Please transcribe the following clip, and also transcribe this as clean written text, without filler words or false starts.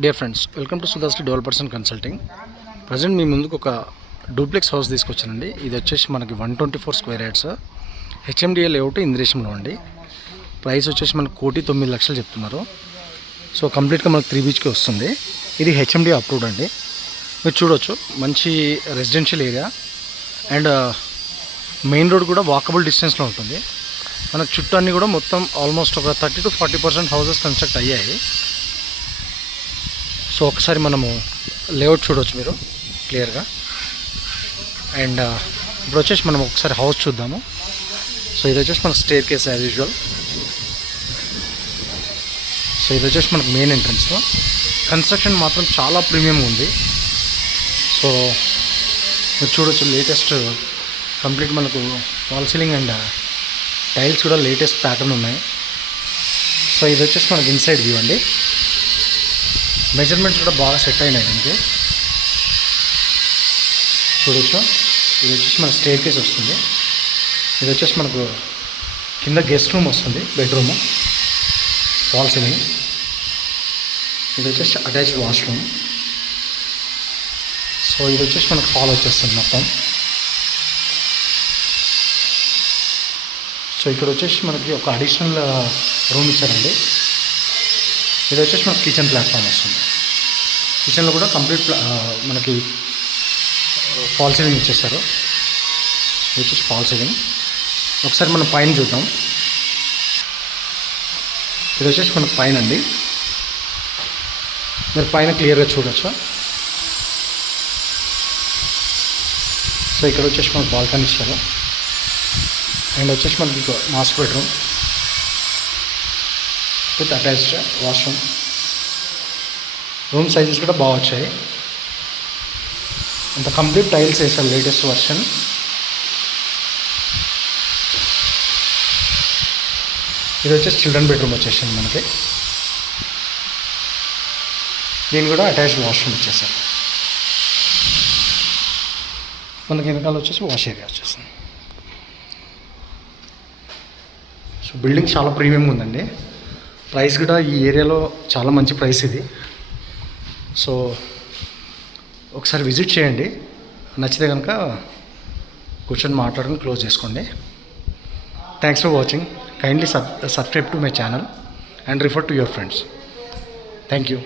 Dear friends, welcome to Sudhashree developers and consulting. Present మీ ముందుకు ఒక డూప్లెక్స్ హౌస్ తీసుకొచ్చానండి. ఇది వచ్చేసి మనకి 124 స్క్వేర్ యార్డ్స్ హెచ్ఎండిఏ లేఅవుట్ ఇంద్రేశంలో అండి. ప్రైస్ వచ్చేసి మనకు 1,09,00,000 చెప్తున్నారు. సో కంప్లీట్గా మనకు 3 BHK వస్తుంది. ఇది హెచ్ఎండిఏ అప్రూవ్డ్ అండి. మీరు చూడవచ్చు, మంచి residential area and main road కూడా వాకబుల్ డిస్టెన్స్లో ఉంటుంది. మనకు చుట్టూ అన్నీ కూడా మొత్తం ఆల్మోస్ట్ ఒక 30 to 40% హౌసెస్ కన్స్ట్రక్ట్ అయ్యాయి. సో ఒకసారి మనము లేఅవుట్ చూడవచ్చు మీరు క్లియర్గా. అండ్ ఇప్పుడు వచ్చేసి మనం ఒకసారి హౌస్ చూద్దాము. సో ఇది వచ్చేసి మనకు staircase as usual. So ఇది వచ్చేసి మనకు మెయిన్ ఎంట్రన్స్లో. కన్స్ట్రక్షన్ మాత్రం చాలా ప్రీమియంగా ఉంది. సో మీరు చూడవచ్చు, లేటెస్ట్ కంప్లీట్ మనకు వాల్ సీలింగ్ అండ్ టైల్స్ కూడా లేటెస్ట్ ప్యాటర్న్ ఉన్నాయి. సో ఇది వచ్చేసి మనకు ఇన్సైడ్ వ్యూ అండి. మెజర్మెంట్స్ కూడా బాగా సెట్ అయినాయి దీనికి. చూడొచ్చు, ఇది వచ్చేసి మన స్టేర్ కేస్ వస్తుంది. ఇది వచ్చేసి మనకు కింద గెస్ట్ రూమ్ వస్తుంది, బెడ్రూమ్, వాల్ సీలింగ్. ఇది వచ్చేసి అటాచ్డ్ వాష్రూమ్. సో ఇది వచ్చేసి మనకు హాల్ వచ్చేస్తుంది మొత్తం. సో ఇక్కడ వచ్చేసి మనకి ఒక అడిషనల్ రూమ్ ఇచ్చారండి. ఇది వచ్చేసి మనకి కిచెన్ ప్లాట్ఫామ్ వస్తుంది. కిచెన్లో కూడా కంప్లీట్ మనకి ఫాల్ సీలింగ్ ఇచ్చేసారు. ఇది వచ్చేసి ఫాల్ సీలింగ్. ఒకసారి మనం పైన చూద్దాం. ఇది వచ్చేసి మనకు పైన అండి. మీరు పైన క్లియర్గా చూడొచ్చు. సో ఇక్కడ వచ్చేసి మనకు బాల్కనీ ఇచ్చారు. అండ్ వచ్చేసి మనకి master bedroom with attached washroom. Room sizes కూడా బాగా వచ్చాయి. అంత కంప్లీట్ టైల్స్ వేసారు, లేటెస్ట్ వర్షన్. ఇది వచ్చేసి చిల్డ్రన్ బెడ్రూమ్ వచ్చేసింది మనకి. దీన్ని కూడా అటాచ్డ్ వాష్రూమ్ వచ్చేసారు. మనకి వెనకాల వచ్చేసి వాష్ ఏరియా వచ్చేసింది. సో బిల్డింగ్ చాలా ప్రీమియంగా ఉందండి. ప్రైస్ కూడా ఈ ఏరియాలో చాలా మంచి ప్రైస్ ఇది. సో ఒకసారి విజిట్ చేయండి. నచ్చితే కనుక కూర్చొని మాట్లాడుకుని క్లోజ్ చేసుకోండి. Thanks for watching. Kindly subscribe to my channel and refer to your friends. Thank you.